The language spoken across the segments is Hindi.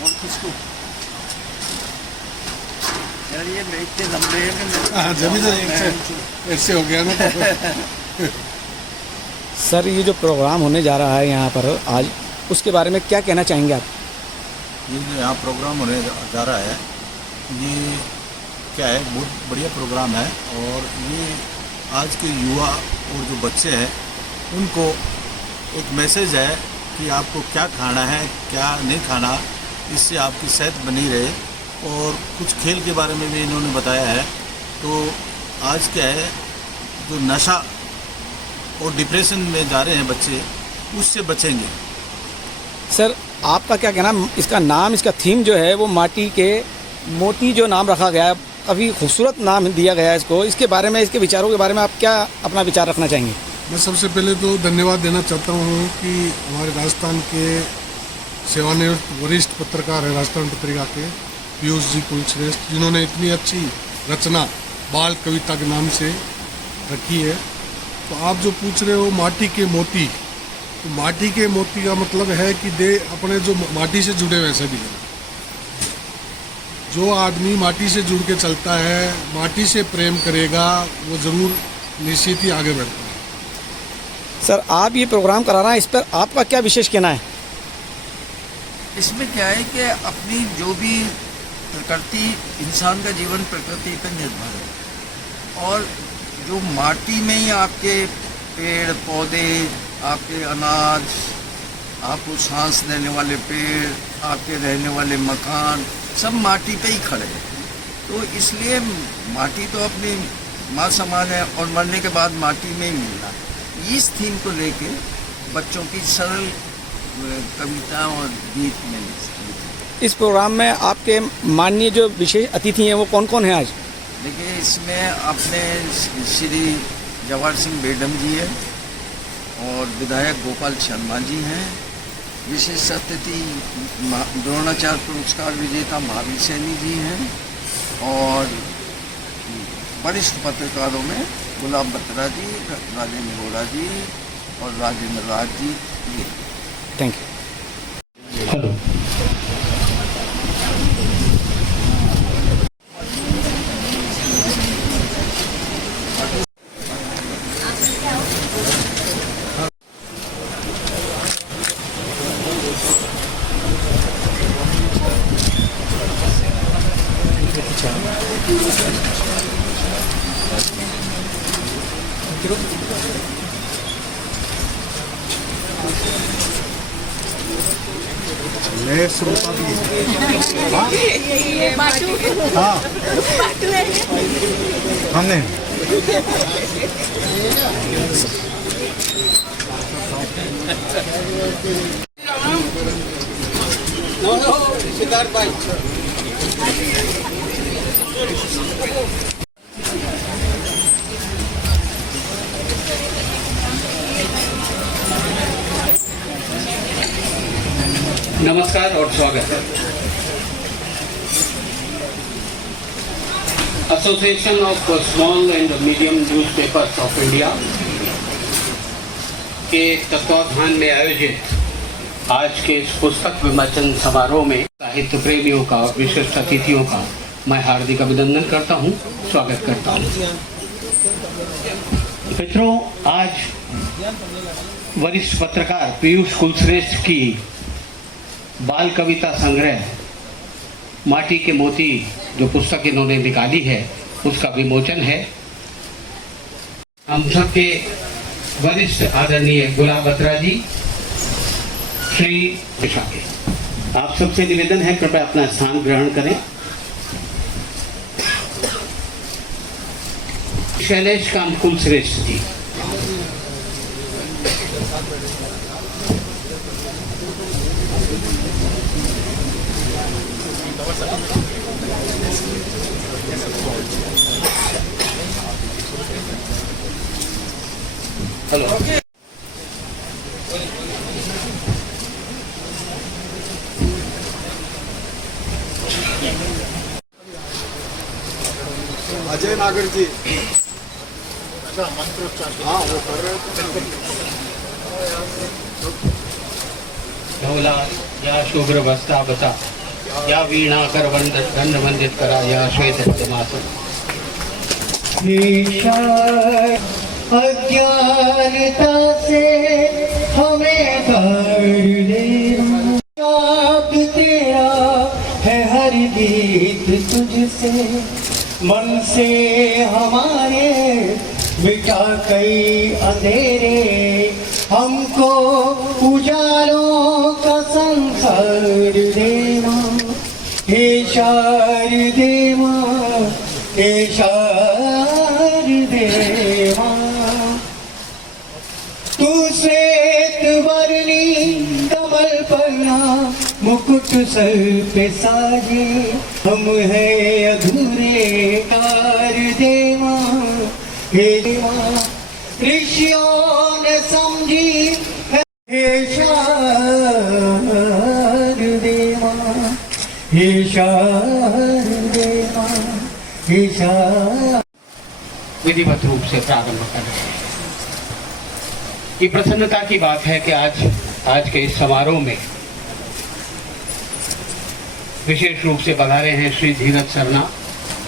और किसको यार ये इतने लंबे हैं जब तो ऐसे हो गया ना तो सर ये जो प्रोग्राम होने जा रहा है यहाँ पर आज, उसके बारे में क्या कहना चाहेंगे आप? ये जो यहाँ प्रोग्राम होने जा रहा है, ये क्या है, बहुत बढ़िया प्रोग्राम है। और ये आज के युवा और जो बच्चे हैं उनको एक मैसेज है कि आपको क्या खाना है, क्या नहीं खाना, इससे आपकी सेहत बनी रहे। और कुछ खेल के बारे में भी इन्होंने बताया है। तो आज क्या है, जो नशा और डिप्रेशन में जा रहे हैं बच्चे, उससे बचेंगे। सर आपका क्या कहना, इसका नाम, इसका थीम जो है वो माटी के मोती जो नाम रखा गया है, काफ़ी खूबसूरत नाम दिया गया है इसको, इसके बारे में, इसके विचारों के बारे में आप क्या अपना विचार रखना चाहेंगे? मैं सबसे पहले तो धन्यवाद देना चाहता हूँ कि हमारे राजस्थान के सेवानिवृत्त वरिष्ठ पत्रकार है राजस्थान पत्रिका के पीयूष जी कुलश्रेष्ठ, जिन्होंने इतनी अच्छी रचना बाल कविता के नाम से रखी है। तो आप जो पूछ रहे हो माटी के मोती, तो माटी के मोती का मतलब है कि अपने जो माटी से जुड़े हुए सभी लोग, जो आदमी माटी से जुड़ के चलता है, माटी से प्रेम करेगा, वो ज़रूर निश्चित ही आगे बढ़ता है। सर आप ये प्रोग्राम करा रहे हैं, इस पर आपका क्या विशेष कहना है? इसमें क्या है कि अपनी जो भी प्रकृति, इंसान का जीवन प्रकृति पर निर्भर है। और जो माटी में ही आपके पेड़ पौधे, आपके अनाज, आपको सांस देने वाले पेड़, आपके रहने वाले मकान, सब माटी पे ही खड़े हैं। तो इसलिए माटी तो अपनी माँ समान है और मरने के बाद माटी में ही मिलना है। इस थीम को लेके बच्चों की सरल कविता और गीत में इस प्रोग्राम में आपके माननीय जो विशेष अतिथि हैं वो कौन कौन है आज? देखिए, इसमें अपने श्री जवाहर सिंह बेडम जी है और विधायक गोपाल शर्मा जी हैं। विशेष अतिथि द्रोणाचार्य पुरस्कार विजेता भाभी सैनी जी हैं। और वरिष्ठ पत्रकारों में गुलाब बत्रा जी, राजेंद्र गोरा जी और Rajendra Raj ji. Thank you. Hello, नए श्रोता भी हाँ हमने नमस्कार और स्वागत है। Association of small and medium newspapers of India के तत्वावधान में आयोजित आज के इस पुस्तक विमोचन समारोह में साहित्य प्रेमियों का और विशिष्ट अतिथियों का मैं हार्दिक अभिनंदन करता हूं, स्वागत करता हूं। मित्रों, आज वरिष्ठ पत्रकार पीयूष कुलश्रेष्ठ की बाल कविता संग्रह माटी के मोती जो पुस्तक इन्होंने निकाली है, उसका विमोचन है। हम सबके वरिष्ठ आदरणीय गुलाब बत्रा जी, श्री के आप सबसे निवेदन है कृपया अपना स्थान ग्रहण करें। शैलेश कांत कुलश्रेष्ठ जी, हेलो। अजय नागर जी हाँ वो कर रहे थे ढोला या शुभ्र वस्ता बता या वीणा कर दंड वंदित करा या श्वेत पद्मासन। अज्ञानता से हमें कर देना, याद तेरा है हर गीत तुझसे, मन से हमारे मिटा कई अंधेरे, हमको उजालों का संसार देना, हे शारदे माँ, हे शारदे माँ। तू श्वेत वर्णी कमल पन्ना मुकुट सर पे साजे, हम है अधूरे कार देवा, हे देवा ऋषियों ने समझी है, हे शारदेवा, हे शारदेवा, हे शार। विधिवत रूप से प्रारंभ कर रहे हैं। ये प्रसन्नता की बात है कि आज के इस समारोह में विशेष रूप से पधारे हैं श्री धीरज सरना,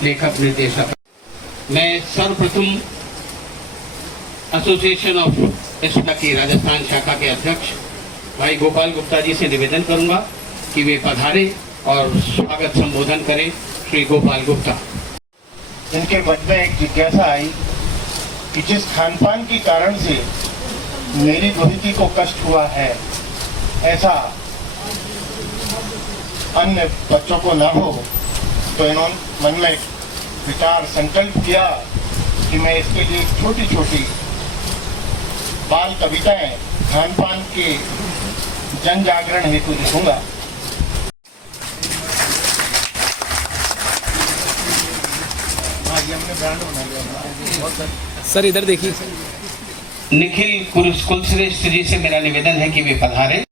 लेखक निर्देशक। मैं सर्वप्रथम एसोसिएशन ऑफ एस्टा की राजस्थान शाखा के अध्यक्ष भाई गोपाल गुप्ता जी से निवेदन करूंगा कि वे पधारे और स्वागत संबोधन करें। श्री गोपाल गुप्ता। इनके मन में एक जिज्ञासा आई कि जिस खान पान के कारण से मेरी गुरुजी को कष्ट हुआ है, ऐसा अन्य बच्चों को न हो, तो इन्होंने मन में विचार संकल्प किया कि मैं इसके लिए छोटी छोटी बाल कविताएं खान पान के जन जागरण हेतु लिखूंगा। सर इधर देखिए। निखिल कुलश्रेष्ठ जी से मेरा निवेदन है कि वे पधारें।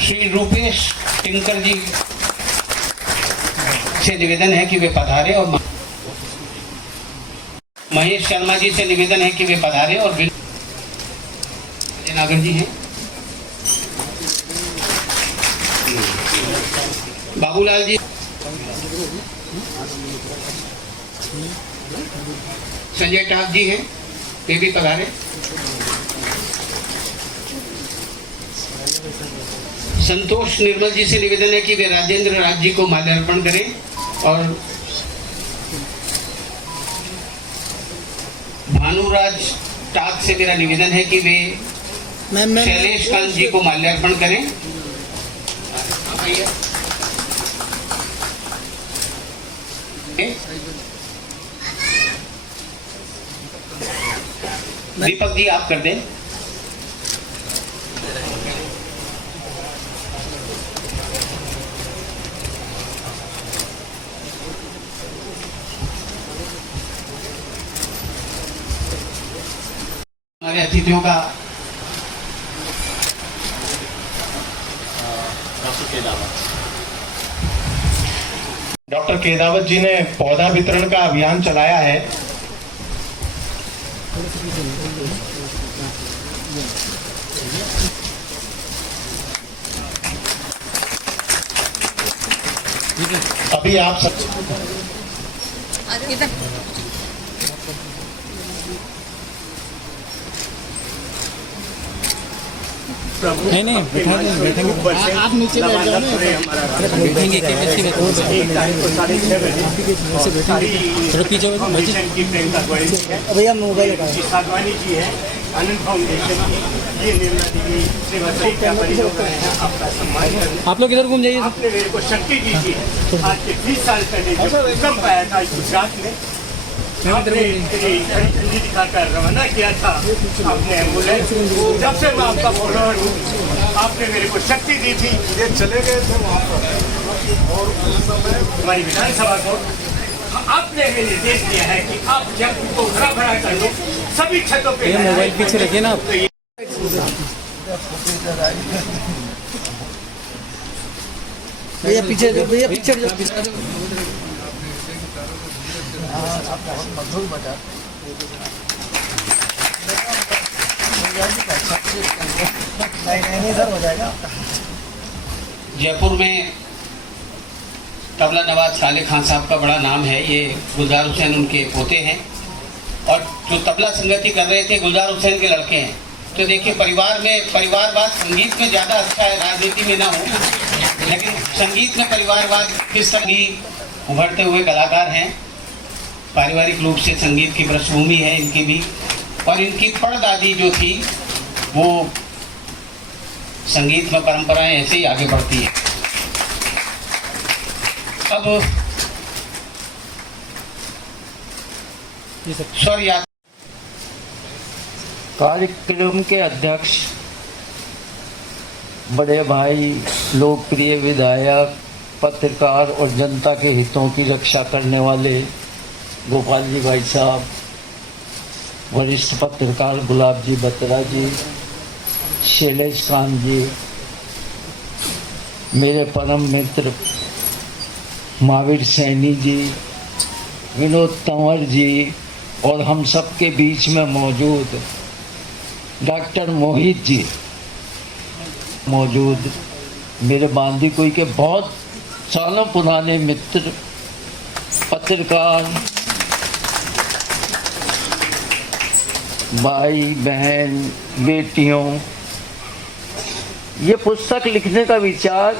श्री रूपेश टिंकर जी से निवेदन है कि वे पधारे और महेश शर्मा जी से निवेदन है कि वे पधारे और नागर जी हैं, बाबूलाल जी, संजय टाप जी हैं, वे भी पधारे। संतोष निर्मल जी से निवेदन है कि वे राजेंद्र राज जी को माल्यार्पण करें और भानुराज टाक से मेरा निवेदन है कि वे शैलेश कांत जी को माल्यार्पण करें। दीपक जी आप कर दें। हमारे अतिथियों का डॉक्टर केदावत जी ने पौधा वितरण का अभियान चलाया है। अभी आप सब नहीं बैठेंगे। आप नीचे बैठ जाओ ना, बैठेंगे कैसे थोड़ा पीछे भैया मोबाइल सागवानी जी है, आनंद फाउंडेशन की, ये निर्मला देवी सेवा सही का परियोग है, आपका सम्मान करना। आप लोग इधर घूम जाइए। आपने मेरे को शक्ति दी थी आज से 20 साल पहले जब भूकंप आया था गुजरात में, आपने झंडी दिखाकर रवाना किया था आपने एम्बुलेंस। जब से मैं आपका फॉलोअर हूँ, आपने मेरे को शक्ति दी थी। ये चले गए थे वहाँ पर और उस समय हमारी विधानसभा को आपने हमें निर्देश दिया है कि आप जब को हरा भरा कर लो, सभी छतों पे मोबाइल पीछे रखिए ना आप। भैया पीछे जाओ। आप बहुत मधुर बजाते नहीं सर, हो जाएगा। जयपुर में तबला नवाज साले खान साहब का बड़ा नाम है। ये गुलजार हुसैन उनके पोते हैं और जो तबला संगति कर रहे थे गुलजार हुसैन के लड़के हैं। तो देखिए, परिवार में परिवारवाद संगीत में ज़्यादा अच्छा है, राजनीति में ना हो, लेकिन संगीत में परिवारवाद किस तरह भी उभरते हुए कलाकार हैं। पारिवारिक रूप से संगीत की पृष्ठभूमि है इनकी भी, और इनकी परदादी जो थी वो संगीत में परंपराएं ऐसे ही आगे बढ़ती है। अब स्वर यात्रा कार्यक्रम के अध्यक्ष बड़े भाई, लोकप्रिय विधायक, पत्रकार और जनता के हितों की रक्षा करने वाले गोपाल जी भाई साहब, वरिष्ठ पत्रकार गुलाब जी बत्रा जी, शैलेश खान जी, मेरे परम मित्र महावीर सैनी जी, विनोद तंवर जी, और हम सब के बीच में मौजूद डॉक्टर मोहित जी मौजूद, मेरे बांदीकुई के बहुत सालों पुराने मित्र, पत्रकार भाई बहन, बेटियों। ये पुस्तक लिखने का विचार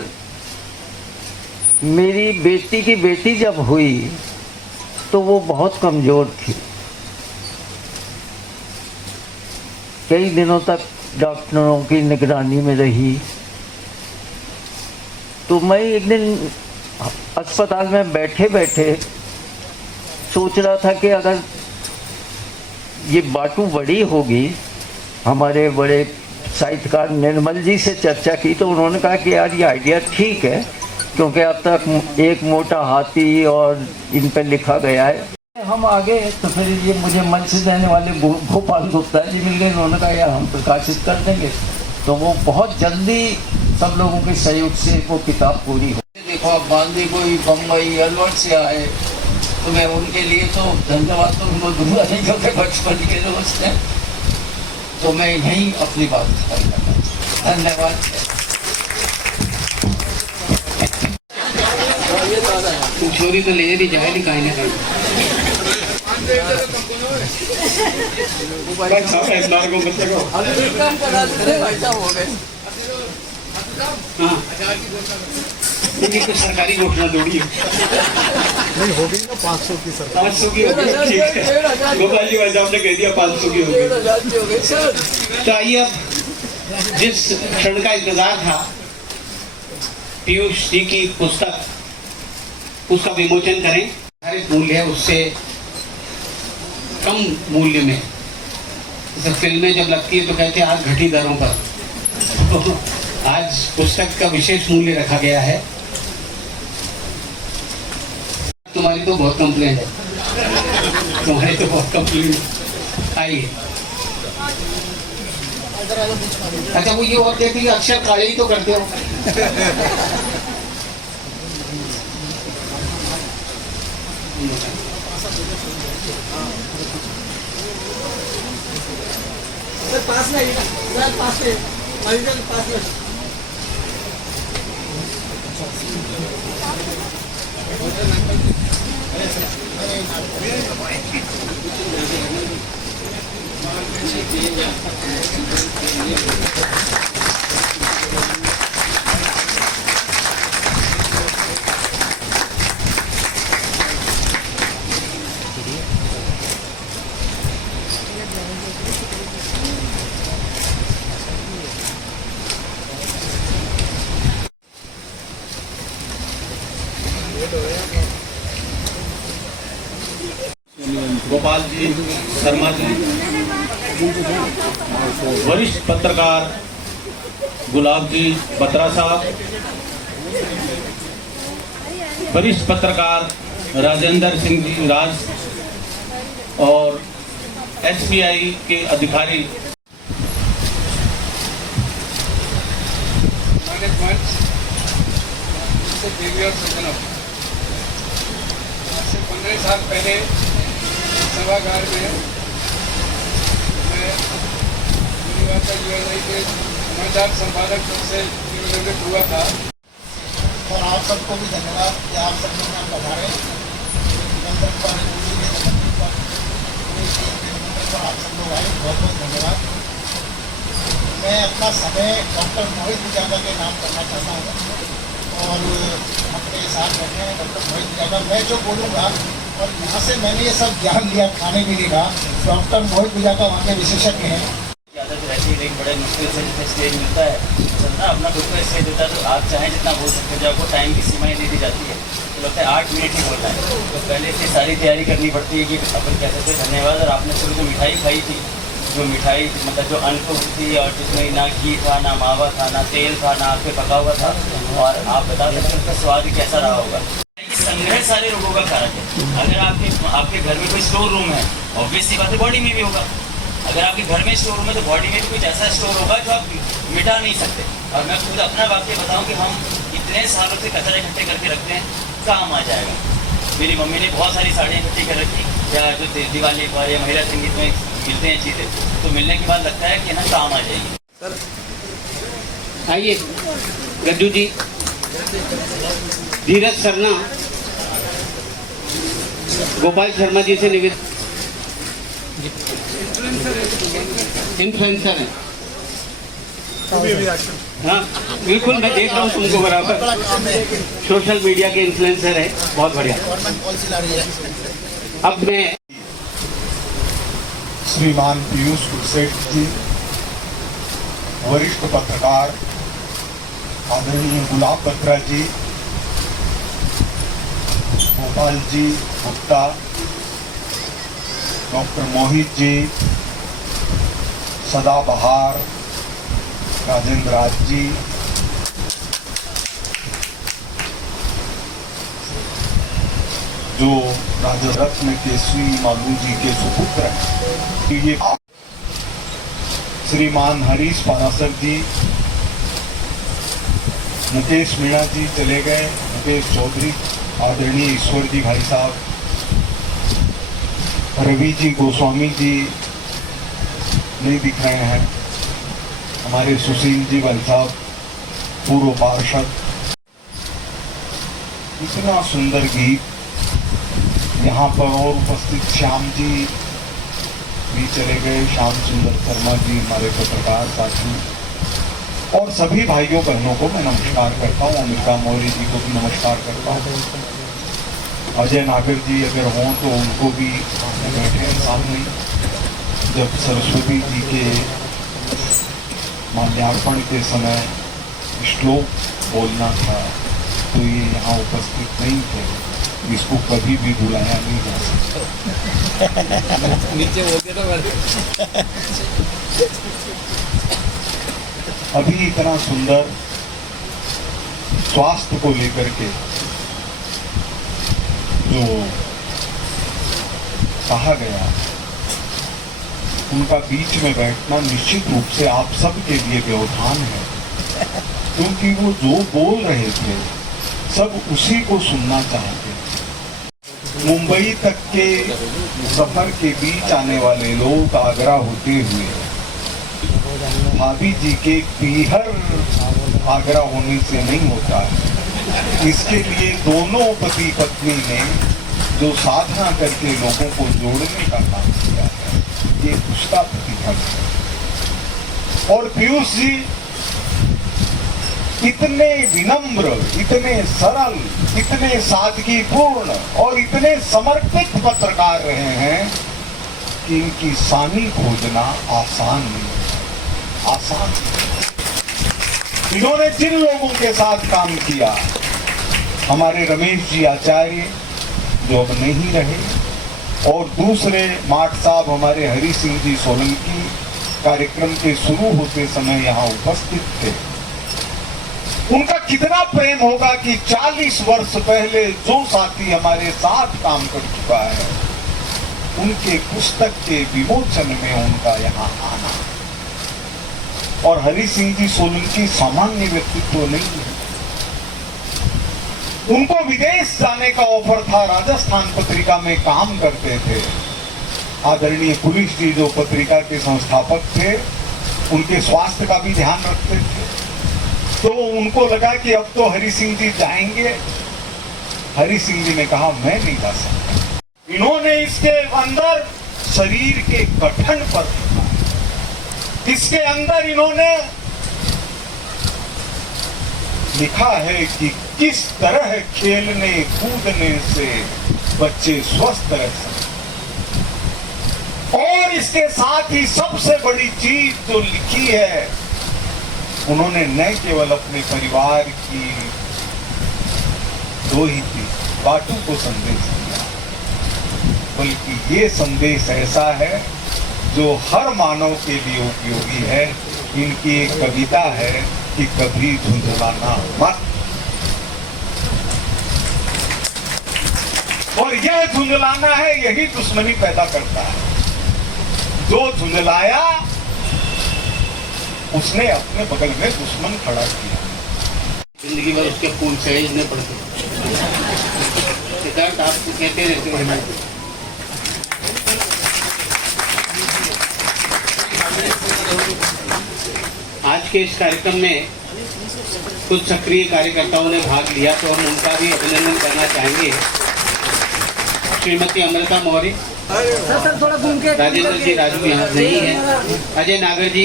मेरी बेटी की बेटी जब हुई तो वो बहुत कमज़ोर थी। कई दिनों तक डॉक्टरों की निगरानी में रही। तो मैं एक दिन अस्पताल में बैठे बैठे सोच रहा था कि अगर ये बाटू बड़ी होगी, हमारे बड़े साहित्यकार निर्मल जी से चर्चा की तो उन्होंने कहा कि यार ये आइडिया ठीक है, क्योंकि अब तक एक मोटा हाथी और इन पर लिखा गया है। हम आगे तो फिर ये मुझे मंच से देने वाले गोपाल गुप्ता जी मिल गए, उन्होंने कहा यार हम प्रकाशित कर देंगे। तो वो बहुत जल्दी सब लोगों के सहयोग से वो किताब पूरी हो। देखो, आप बांदीकुई, बम्बई, अलवर से आए तो मैं उनके लिए तो धन्यवाद तो उनको दूंगा नहीं, क्योंकि बचपन के दोस्त हैं। तो मैं यहीं अपनी बात करना। धन्यवाद। छोरी तो ले भी जाए नहीं कहीं ना कहीं। तो सरकारी घोषणा थोड़ी है, नहीं हो गई ना 500 की सरकार। 500 की हो गई, ठीक है। गोपाल जी भाई साहब ने कह दिया 500 की हो गई। तो आइए अब जिस क्षण का इंतजार था, पीयूष जी की पुस्तक, उसका विमोचन करें। हर मूल्य है उससे कम मूल्य में। जैसे फिल्में जब लगती है तो कहते हैं आज घटी दरों पर, तो आज पुस्तक का विशेष मूल्य रखा गया है। तुम्हारी तो बहुत कंप्लेंट है, तुम्हारी तो बहुत कंप्लेंट। आइए। अच्छा, वो ये और कहती है अक्षर काले ही तो करते हो। पास में पास में गोपाल जी शर्मा जी, वरिष्ठ पत्रकार गुलाब जी बत्रा साहब, वरिष्ठ पत्रकार राजेंद्र सिंह जी राज और एसबीआई के अधिकारी से कई साल पहले सभागार में मैं यूनिवर्सल यूएनआई के समाचार संपादक पद से निवृत्त हुआ था। और आप सबको भी धन्यवाद कि आप सब लोग यहाँ पधारे। निमंत्रण पर आप सब लोग आए, बहुत बहुत धन्यवाद। मैं अपना समय डॉक्टर मोहित विजागा के नाम करना चाहता हूँ और अपने साथ बैठे हैं डॉक्टर मोहित विजागा। मैं जो बोलूँगा और यहाँ से मैंने ये सब ज्ञान लिया खाने पीने का, डॉक्टर मोहित विजागा वहाँ के विशेषज्ञ हैं। आदत रहती है, लेकिन बड़े मुश्किल से जितना स्टेज मिलता है चलना अपना खुद का स्टेज होता है, तो आप चाहें जितना बोल सकते हो। जो आपको टाइम की सीमाएं दे दी जाती है तो लगता है 8 मिनट ही बोलना है, तो पहले इतनी सारी तैयारी करनी पड़ती है कि अपन कहते थे धन्यवाद। और आपने शुरू जो मिठाई खाई थी, जो मिठाई मतलब जो अन्न थी और जिसमें ना घी था, ना मावा था, ना तेल था, ना आग पे पका हुआ था, और आप बता सकते हैं उसका स्वाद कैसा रहा होगा। संग्रह सारे रोगों का कारक है। अगर आपके घर में कोई स्टोर रूम है, ऑब्वियस सी बात है बॉडी में भी होगा। अगर आपके घर में स्टोर रूम है तो बॉडी में भी कुछ ऐसा स्टोर होगा जो आप मिटा नहीं सकते। और मैं खुद अपना वाक्य बताऊं कि हम इतने सालों से कचरा इकट्ठे करके रखते हैं, काम आ जाएगा। मेरी मम्मी ने बहुत सारी साड़ियाँ इकट्ठी कर रखी, या जो दिवाली पर या महिला संगीत में मिलते हैं चीज़ें, तो मिलने के बाद लगता है कि ना काम आ जाएगी। आइए गज्जू जी, धीरज सरना, गोपाल शर्मा जी से निवेदन। इन्फ्लुएंसर है, हाँ बिल्कुल, मैं देख रहा हूँ तुमको बराबर। सोशल मीडिया के इन्फ्लुएंसर है, बहुत बढ़िया। अब मैं श्रीमान पीयूष कुलसेठ जी, वरिष्ठ पत्रकार आदरणीय गुलाब बत्रा जी, गोपाल जी गुप्ता, डॉक्टर मोहित जी, सदाबहार, राजेंद्र राज जी, जो राजरत्न केसरी मालू जी के सुपुत्र हैं, ये श्रीमान हरीश पारासर जी, मुकेश मीणा जी चले गए, मुकेश चौधरी, आदरणीय ईश्वर जी भाई साहब, रवि जी गोस्वामी जी नहीं दिख रहे हैं, हमारे सुशील जी भाई साहब पूर्व पार्षद। इतना सुंदर गीत यहाँ पर, और उपस्थित श्याम जी भी चले गए, श्याम सुंदर शर्मा जी हमारे पत्रकार साथी, और सभी भाइयों बहनों को मैं नमस्कार करता हूँ। अमृता मौर्य जी को भी नमस्कार करता हूँ। अजय नागर जी अगर हों तो उनको भी बैठे हैं सामने। जब सरस्वती जी के माल्यार्पण के समय श्लोक बोलना था तो ये यहाँ उपस्थित नहीं थे, इसको कभी भी बुलाया नहीं जा सकता। नीचे बोलते तो अभी इतना सुंदर स्वास्थ्य को लेकर के जो कहा गया, उनका बीच में बैठना निश्चित रूप से आप सबके लिए व्यवधान है, क्योंकि वो जो बोल रहे थे सब उसी को सुनना चाहते थे। मुंबई तक के सफर के बीच आने वाले लोग आगरा होते हुए भाभी जी के पीहर आगरा होने से नहीं होता है। इसके लिए दोनों पति पत्नी ने जो साधना करके लोगों को जोड़ने का काम किया है, ये उसका प्रतिफल है। और पीयूष जी इतने विनम्र, इतने सरल, इतने सादगीपूर्ण और इतने समर्पित पत्रकार रहे हैं कि इनकी सानी खोजना आसान नहीं, आसान। इन्होंने जिन लोगों के साथ काम किया, हमारे रमेश जी आचार्य जो अब नहीं रहे, और दूसरे माठ साहब हमारे हरि सिंह जी सोलंकी कार्यक्रम के शुरू होते समय यहाँ उपस्थित थे। उनका कितना प्रेम होगा कि 40 वर्ष पहले जो साथी हमारे साथ काम कर चुका है, उनके पुस्तक के विमोचन में उनका यहाँ आना। और हरि सिंह जी सोलंकी सामान्य व्यक्तित्व नहीं है। उनको विदेश जाने का ऑफर था, राजस्थान पत्रिका में काम करते थे। आदरणीय पुलिस जी जो पत्रिका के संस्थापक थे, उनके स्वास्थ्य का भी ध्यान रखते थे। तो उनको लगा कि अब तो हरि सिंह जी जाएंगे। हरि सिंह जी ने कहा मैं नहीं जा सकता। इन्होंने इसके अंदर शरीर के गठन पर लिखा, इसके अंदर इन्होंने लिखा है कि किस तरह खेलने कूदने से बच्चे स्वस्थ रह सकते। और इसके साथ ही सबसे बड़ी चीज जो लिखी है, उन्होंने न केवल अपने परिवार की दो ही थी बाटू को संदेश दिया, बल्कि ये संदेश ऐसा है जो हर मानव के लिए उपयोगी है। इनकी एक कविता है कि कभी झुंझलाना मत, और यह झुंझलाना है, यही दुश्मनी पैदा करता है। जो झुंझलाया उसने अपने बगल में दुश्मन खड़ा किया। जिंदगी भर उसके खून सहेजने पड़ते। सिद्धार्थ आपको कहते रहते हैं आज के इस कार्यक्रम में कुछ सक्रिय कार्यकर्ताओं ने भाग लिया, तो हम उनका भी अभिनंदन करना चाहेंगे। श्रीमती अमृता मौर्य, राजेंद्र जी राजू यहाँ नहीं है, अजय नागर जी,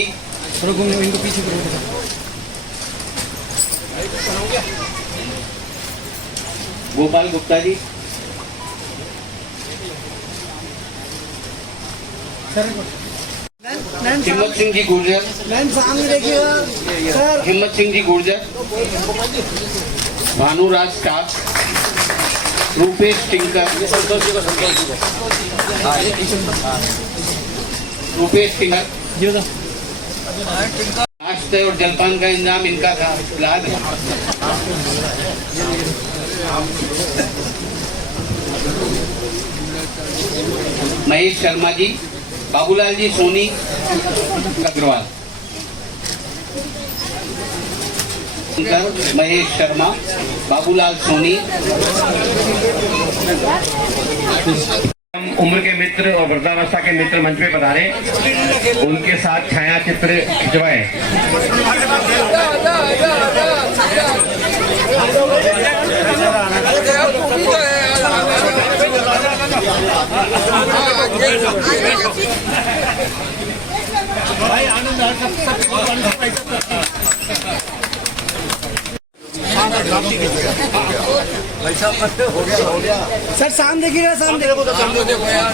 इनको पीछे गोपाल गुप्ता जी, हिम्मत सिंह जी गुर्जर, हिम्मत सिंह जी गुर्जर, भानुराज स्टाफ, रूपेश टिंकर, रूपेश टिंकर। नाश्ते और जलपान का इंतजाम इनका था, फिलहाल महेश शर्मा जी, बाबूलाल जी सोनी, अग्रवाल, महेश शर्मा, बाबूलाल सोनी। उम्र के मित्र और वृद्धावस्था के मित्र मंच पे पधारे, उनके साथ छाया चित्र खिंचवाए। भाई साहब हो गया सर सामने देखिएगा, सामने देखो यार।